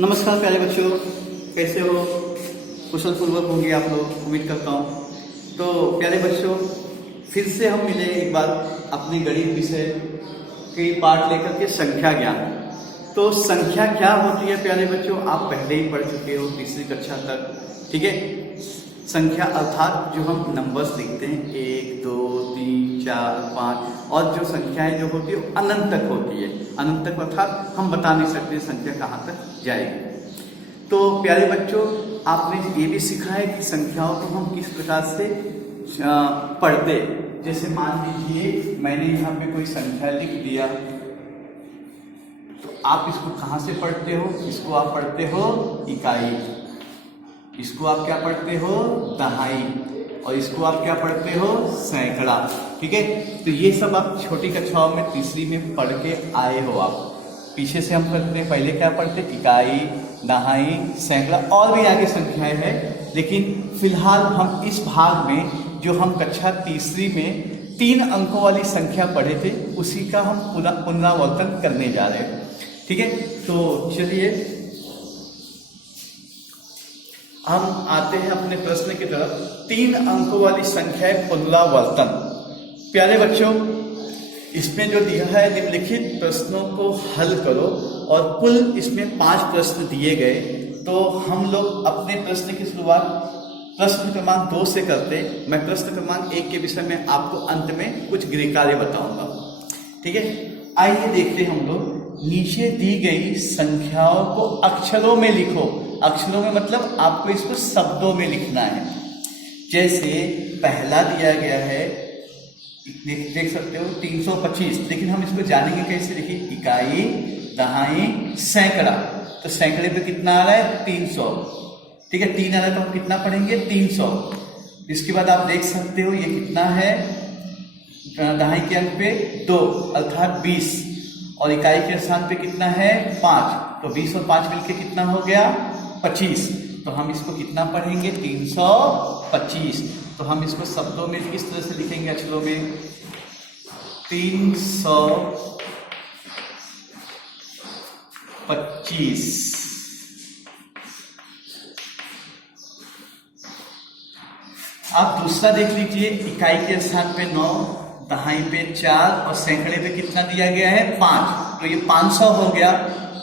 नमस्कार प्यारे बच्चों, कैसे हो? कुशल पूर्वक होंगे आप लोग, उम्मीद करता हूँ। तो प्यारे बच्चों, फिर से हम मिले एक बार अपने गणित विषय के पाठ लेकर के संख्या ज्ञान। तो संख्या क्या होती है प्यारे बच्चों, आप पहले ही पढ़ चुके हो तीसरी कक्षा तक, ठीक है। संख्या अर्थात जो हम नंबर्स लिखते हैं 1 2 3 4 5, और जो संख्याएं जो होती है वो अनंत तक होती है। अनंत तक अर्थात हम बता नहीं सकते संख्या कहाँ तक जाएगी। तो प्यारे बच्चों, आपने ये भी सीखा है कि संख्याओं को हम किस प्रकार से पढ़ते। जैसे मान लीजिए मैंने यहाँ पे कोई संख्या लिख दिया, तो आप इसको कहाँ से पढ़ते हो? इसको आप पढ़ते हो इकाई, इसको आप क्या पढ़ते हो? दहाई, और इसको आप क्या पढ़ते हो? सैकड़ा, ठीक है। तो ये सब आप छोटी कक्षाओं में तीसरी में पढ़ के आए हो। आप पीछे से हम पढ़ते हैं, पहले क्या पढ़ते? इकाई, दहाई, सैकड़ा, और भी आगे संख्याएं हैं। लेकिन फिलहाल हम इस भाग में जो हम कक्षा तीसरी में 3 अंकों वाली संख्या पढ़े थे, उसी का हम पुनरावर्तन करने जा रहे हैं, ठीक है। तो चलिए हम आते हैं अपने प्रश्न की तरफ। 3 अंकों वाली संख्या है पुनरावर्तन। प्यारे बच्चों, इसमें जो दिया है निम्नलिखित प्रश्नों को हल करो, और कुल इसमें 5 प्रश्न दिए गए। तो हम लोग अपने प्रश्न की शुरुआत प्रश्न क्रमांक 2 से करते। मैं प्रश्न क्रमांक 1 के विषय में आपको अंत में कुछ गृह कार्य बताऊंगा, ठीक है। आइए देखते हैं हम लोग। नीचे दी गई संख्याओं को अक्षरों में लिखो। अक्षरों में मतलब आपको इसको शब्दों में लिखना है। जैसे पहला दिया गया है, देख सकते हो 325, लेकिन हम इसको जानेंगे कैसे? देखिए, इकाई, दहाई, सैकड़ा। तो सैकड़े पे कितना आ रहा है? 300, ठीक है। 3 आ रहा है तो हम कितना पढ़ेंगे? 300। इसके बाद आप देख सकते हो ये कितना है? दहाई के अंक पे 2 अर्थात 20, और इकाई के स्थान पे कितना है? 5। तो 20 और 5 मिलके कितना हो गया? 25। तो हम इसको कितना पढ़ेंगे? 325। तो हम इसको शब्दों में किस तरह से लिखेंगे? अक्षरों में 325। आप दूसरा देख लीजिए। इकाई के स्थान पे 9, दहाई पे 4, और सैकड़े पे कितना दिया गया है? 5। तो ये 500 हो गया,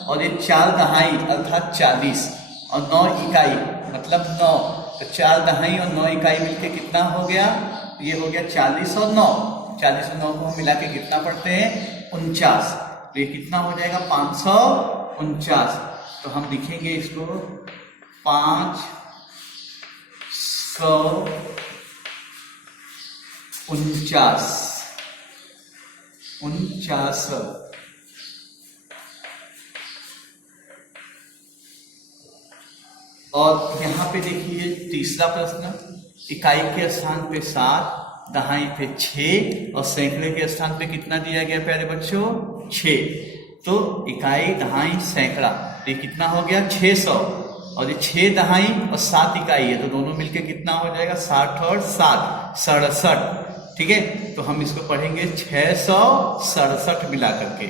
और ये 4 दहाई अर्थात 40, और 9 इकाई मतलब 9। तो 4 दहाई और 9 इकाई मिलके कितना हो गया? ये हो गया 40 और 9। 40 और 9 को हम मिला के कितना पढ़ते हैं? 49। तो ये कितना हो जाएगा? 549। तो हम लिखेंगे इसको 549। और यहाँ पे देखिए तीसरा प्रश्न। इकाई के स्थान पे 7, दहाई पे 6, और सैकड़े के स्थान पे कितना दिया गया प्यारे बच्चों? 6। तो इकाई, दहाई, सैकड़ा, ये कितना हो गया? 600। और ये 6 दहाई और 7 इकाई है, तो दोनों मिलके कितना हो जाएगा? 60 और 7 67, ठीक है। तो हम इसको पढ़ेंगे 667 मिला करके।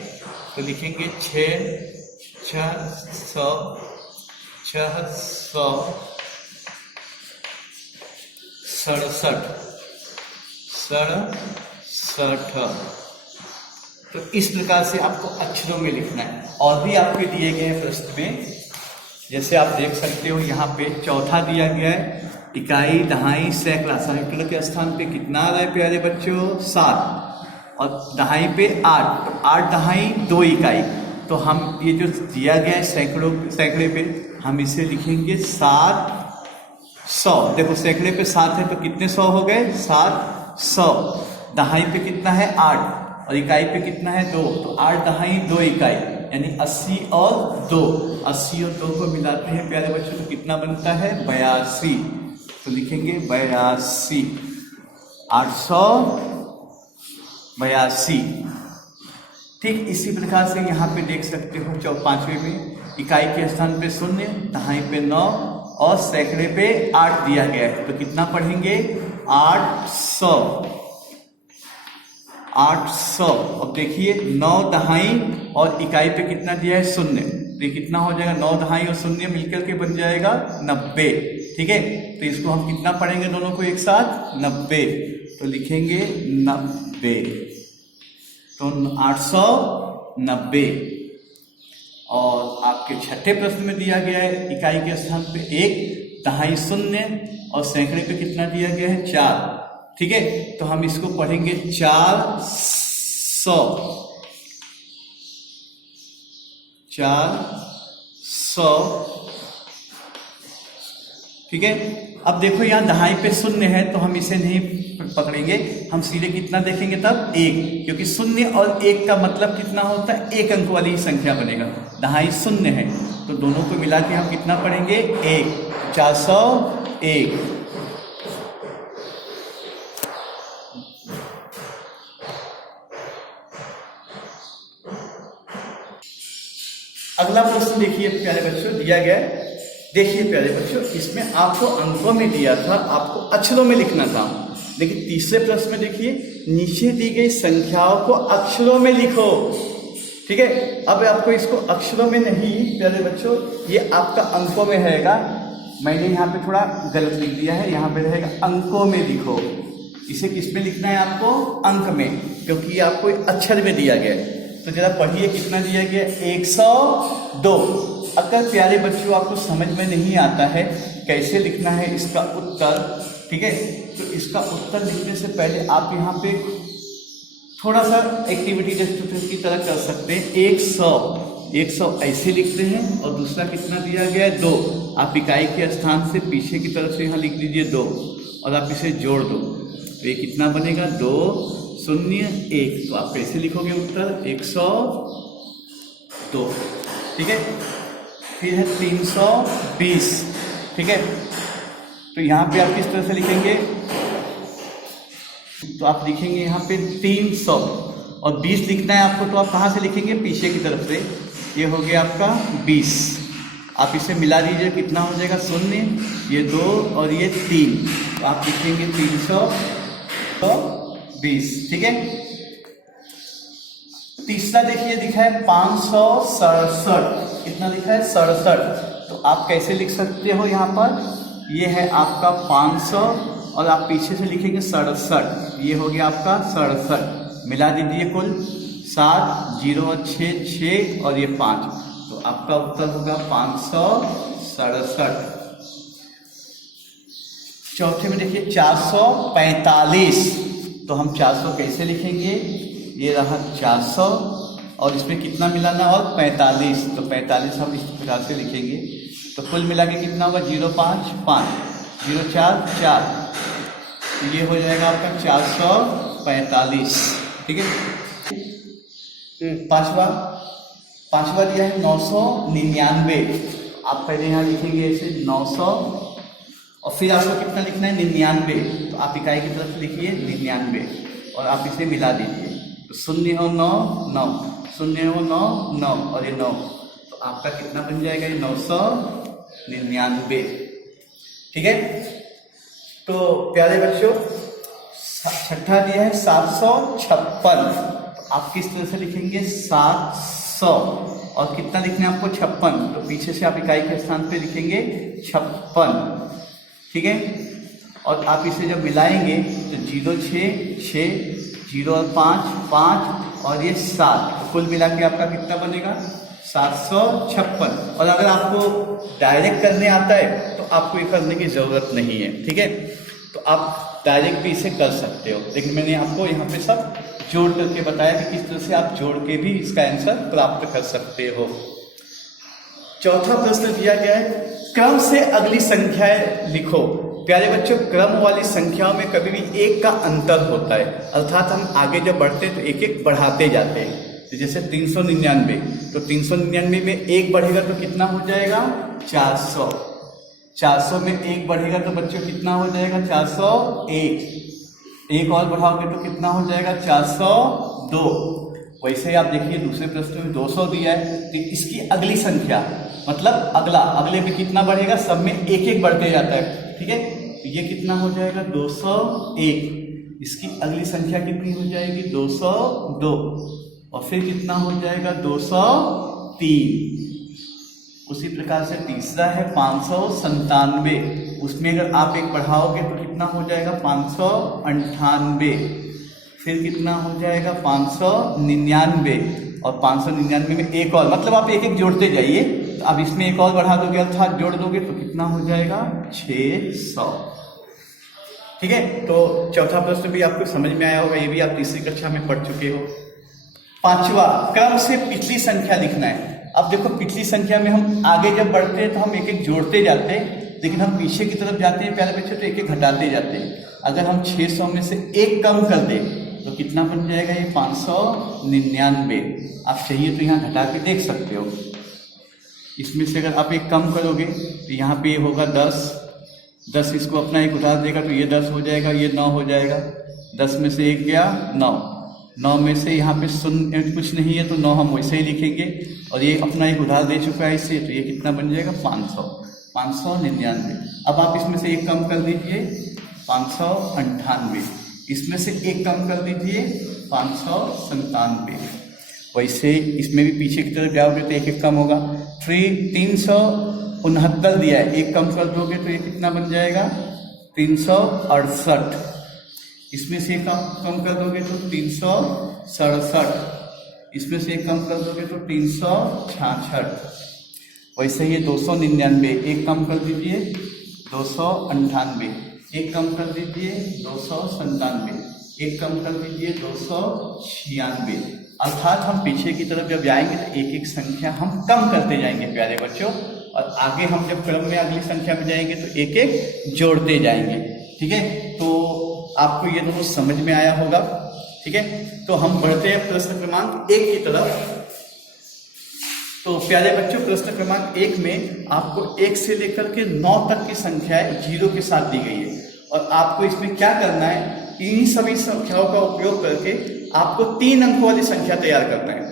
तो लिखेंगे 667। तो इस प्रकार से आपको अक्षरों में लिखना है। और भी आपके दिए गए हैं प्रश्न में, जैसे आप देख सकते हो यहाँ पे चौथा दिया गया है, इकाई, दहाई, सैकड़ा। सैकड़े के स्थान पे कितना आ रहा है प्यारे बच्चों? 7, और दहाई पे 8। तो 8 दहाई 2 इकाई। तो हम ये जो दिया गया है सैकड़े पे, हम इसे लिखेंगे 700। देखो सैकड़े पे 7 है तो कितने 100 हो गए? 700। दहाई पे कितना है? 8, और इकाई पे कितना है? 2। तो 8 दहाई 2 इकाई, यानी 80 और 2। 80 और 2 को मिलाते हैं प्यारे बच्चों, तो कितना बनता है? 82। तो लिखेंगे 82, 882, ठीक। इसी प्रकार से यहाँ पे देख सकते हो 5वें में इकाई के स्थान पे 0, दहाई पे 9, और सैकड़े पे 8 दिया गया है। तो कितना पढ़ेंगे? 800। अब देखिए 9 दहाई और इकाई पे कितना दिया है? 0। तो ये कितना हो जाएगा, 9 दहाई और शून्य मिलकर के बन जाएगा 90। ठीक है, तो इसको हम कितना पढ़ेंगे दोनों को एक साथ, 90। तो लिखेंगे 90, तो 890। और आपके छठे प्रश्न में दिया गया है इकाई के स्थान पे 1 दहाई शून्य और सैकड़े पे कितना दिया गया है, 4। ठीक है, तो हम इसको पढ़ेंगे 400। ठीक है, अब देखो यहाँ दहाई पे शून्य है तो हम इसे नहीं पकड़ेंगे, हम सीधे कितना देखेंगे तब, 1, क्योंकि शून्य और 1 का मतलब कितना होता है, 1 अंक वाली संख्या बनेगा। दहाई शून्य है तो दोनों को मिला के हम कितना पढ़ेंगे, 1, 401। अगला प्रश्न देखिए प्यारे बच्चों, दिया गया है, देखिए प्यारे बच्चों, इसमें आपको अंकों में दिया था, आपको अक्षरों में लिखना था। लेकिन तीसरे प्रश्न में देखिए, नीचे दी गई संख्याओं को अक्षरों में लिखो। ठीक है, अब आपको इसको अक्षरों में नहीं प्यारे बच्चों, ये आपका अंकों में रहेगा। मैंने यहाँ पे थोड़ा गलत लिख दिया है, यहाँ पे रहेगा अंकों में लिखो। इसे किस में लिखना है आपको, अंक में, क्योंकि ये आपको अक्षर में दिया गया है। तो जरा पढ़िए कितना दिया गया, 102। अगर प्यारे बच्चों आपको समझ में नहीं आता है कैसे लिखना है इसका उत्तर, ठीक है, तो इसका उत्तर लिखने से पहले आप यहाँ पे थोड़ा सा एक्टिविटी टेस्ट की तरह कर सकते हैं। 100 ऐसे लिखते हैं और दूसरा कितना दिया गया है, 2। आप इकाई के स्थान से पीछे की तरफ से यहाँ लिख दीजिए 2 और आप इसे जोड़ दो, तो ये कितना बनेगा, 201। तो आप कैसे लिखोगे उत्तर, 102। ठीक है, फिर है 320। ठीक है, तो यहाँ पे आप किस तरह से लिखेंगे, तो आप लिखेंगे यहाँ पे 300 और 20 लिखना है आपको, तो आप कहाँ से लिखेंगे, पीछे की तरफ से। ये हो गया आपका 20। आप इसे मिला दीजिए, कितना हो जाएगा, 0, ये 2 और ये 3, तो आप लिखेंगे 320। ठीक है, तीसरा देखिए दिखा है 567। कितना लिखा है, 67। तो आप कैसे लिख सकते हो, यहाँ पर ये है आपका 500 और आप पीछे से लिखेंगे 67, ये हो गया आपका 67। मिला दीजिए कुल 7, 0 और 6 और ये 5, तो आपका उत्तर होगा 567। चौथे में देखिए 445। तो हम 400 कैसे लिखेंगे, ये रहा 400 और इसमें कितना मिलाना और 45, तो 45 हम इस प्रकार से लिखेंगे। तो कुल मिला के कितना होगा, 055, 04 4, तो ये हो जाएगा आपका 445। ठीक है, पांचवा दिया है 999। आप पहले यहाँ लिखेंगे ऐसे 900 और फिर आपको कितना लिखना है, 99। तो आप इकाई की तरफ लिखिए 99 और आप इसे मिला दीजिए, तो 0 हो 9 9, 0 हो 9 9 और ये 9, तो आपका कितना बन जाएगा, ये 999। ठीक है, तो प्यारे बच्चों छठा दिया है 756। तो आप किस तरह से लिखेंगे, 700 और कितना लिखना है आपको, 56, तो पीछे से आप इकाई के स्थान पे लिखेंगे 56। ठीक है, और आप इसे जब मिलाएंगे तो 0 6 6, 0 और 5 5 और ये 7, तो कुल मिला के आपका कितना बनेगा, 756। और अगर आपको डायरेक्ट करने आता है तो आपको ये करने की ज़रूरत नहीं है। ठीक है, तो आप डायरेक्ट भी इसे कर सकते हो, लेकिन मैंने आपको यहाँ पे सब जोड़ करके बताया कि किस तरह से आप जोड़ के भी इसका आंसर प्राप्त कर सकते हो। चौथा प्रश्न दिया गया है, क्रम से अगली संख्याएं लिखो। प्यारे बच्चों, क्रम वाली संख्याओं में कभी भी 1 का अंतर होता है, अर्थात हम आगे जब बढ़ते हैं तो 1 1 बढ़ाते जाते हैं। तो जैसे 399, तो 399 में 1 बढ़ेगा तो कितना हो जाएगा, 400। 400 में 1 बढ़ेगा तो बच्चों कितना हो जाएगा, 401। 1 और बढ़ाओगे तो कितना हो जाएगा, 402। वैसे ही आप देखिए दूसरे प्रश्न में 200 दिया है, तो इसकी अगली संख्या मतलब अगले में कितना बढ़ेगा, सब में 1 1 बढ़ते जाता है। ठीक है, तो ये कितना हो जाएगा, 201। इसकी अगली संख्या कितनी हो जाएगी, 202 और फिर कितना हो जाएगा, 203। उसी प्रकार से तीसरा है 597, उसमें अगर आप एक बढ़ाओगे तो कितना हो जाएगा 598, फिर कितना हो जाएगा 599, और 599 में एक और, मतलब आप एक एक जोड़ते जाइए। तो अब इसमें एक और बढ़ा दोगे अर्थात जोड़ दोगे तो कितना हो जाएगा 600। ठीक है, तो चौथा प्रश्न भी आपको समझ में आया होगा, ये भी आप तीसरी कक्षा में पढ़ चुके हो। पांचवा, क्रम से पिछली संख्या लिखना है। अब देखो पिछली संख्या में हम आगे जब बढ़ते हैं तो हम एक एक जोड़ते जाते हैं, लेकिन हम पीछे की तरफ जाते हैं प्यारे बच्चों तो एक एक घटाते जाते हैं। अगर हम 600 में से एक कम कर दें तो कितना बन जाएगा ये 599। आप चाहिए तो यहाँ घटा के देख सकते हो। इसमें से अगर आप एक कम करोगे तो यहाँ पे ये होगा 10, इसको अपना एक उधार देगा तो ये 10 हो जाएगा, ये 9 हो जाएगा। 10 में से एक गया 9 में से यहाँ पे शून्य कुछ नहीं है तो 9 हम वैसे ही लिखेंगे, और ये अपना एक उधार दे चुका है इससे, तो ये कितना बन जाएगा 599। अब आप इसमें से एक कम कर दीजिए 598, इसमें से एक कम कर दीजिए 597। वैसे इसमें भी पीछे की तरफ जाओगे तो एक एक कम होगा। 369 दिया है, एक कम कर दोगे तो ये कितना बन जाएगा 368। इसमें से कम कर दोगे तो 367, इसमें से कम कर दोगे तो 366। वैसे ही 299, एक कम कर दीजिए 298, एक कम कर दीजिए 297, एक कम कर दीजिए 296। अर्थात हम पीछे की तरफ जब जाएंगे तो एक एक संख्या हम कम करते जाएंगे प्यारे बच्चों, और आगे हम जब क्रम में अगली संख्या में जाएंगे तो एक एक जोड़ते जाएंगे। ठीक है, तो आपको ये दोनों समझ में आया होगा। ठीक है, तो हम बढ़ते हैं प्रश्न क्रमांक 1 की तरफ। तो प्यारे बच्चों प्रश्न क्रमांक 1 में आपको 1 से लेकर के 9 तक की संख्याएं 0 के साथ दी गई है, और आपको इसमें क्या करना है, इन्हीं सभी संख्याओं का उपयोग करके आपको 3 अंक वाली संख्या तैयार करना है।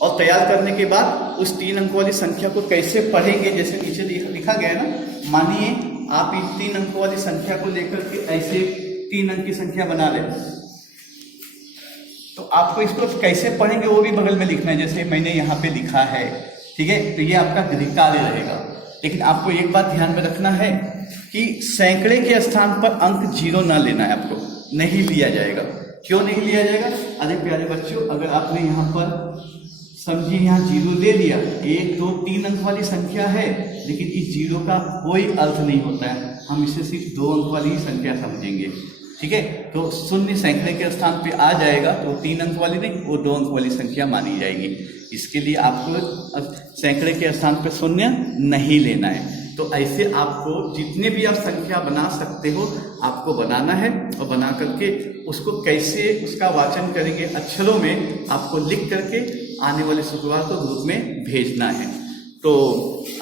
और तैयार करने के बाद उस 3 अंक वाली संख्या को कैसे पढ़ेंगे, जैसे नीचे लिखा गया है ना, मानिए आप इन 3 अंक वाली संख्या को लेकर के ऐसे 3 अंक की संख्या बना लें, तो आपको इसको कैसे पढ़ेंगे वो भी बगल में लिखना है, जैसे मैंने यहाँ पे लिखा है। ठीक है, तो ये आपका गृह कार्य रहेगा। लेकिन आपको एक बात ध्यान में रखना है कि सैकड़े के स्थान पर अंक 0 ना लेना है, आपको नहीं लिया जाएगा। क्यों नहीं लिया जाएगा? अरे प्यारे बच्चों, अगर आपने यहाँ पर समझिए यहाँ 0 ले लिया, 1 2 3 अंक वाली संख्या है, लेकिन इस 0 का कोई अर्थ नहीं होता है, हम इसे सिर्फ 2 अंक वाली ही संख्या समझेंगे। ठीक है, तो शून्य सैकड़े के स्थान पे आ जाएगा तो 3 अंक वाली नहीं, वो 2 अंक वाली संख्या मानी जाएगी। इसके लिए आपको सैकड़े के स्थान पे शून्य नहीं लेना है। तो ऐसे आपको जितने भी आप संख्या बना सकते हो आपको बनाना है, और बना करके उसको कैसे उसका वाचन करेंगे अक्षरों में आपको लिख करके आने वाले शुक्रवार को ग्रुप में भेजना है। तो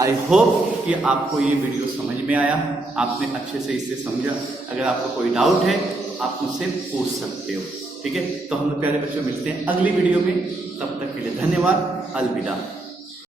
आई होप कि आपको ये वीडियो समझ में आया, आपने अच्छे से इसे समझा। अगर आपको कोई डाउट है आप मुझसे पूछ सकते हो। ठीक है, तो हम लोग प्यारे बच्चों मिलते हैं अगली वीडियो में, तब तक के लिए धन्यवाद, अलविदा।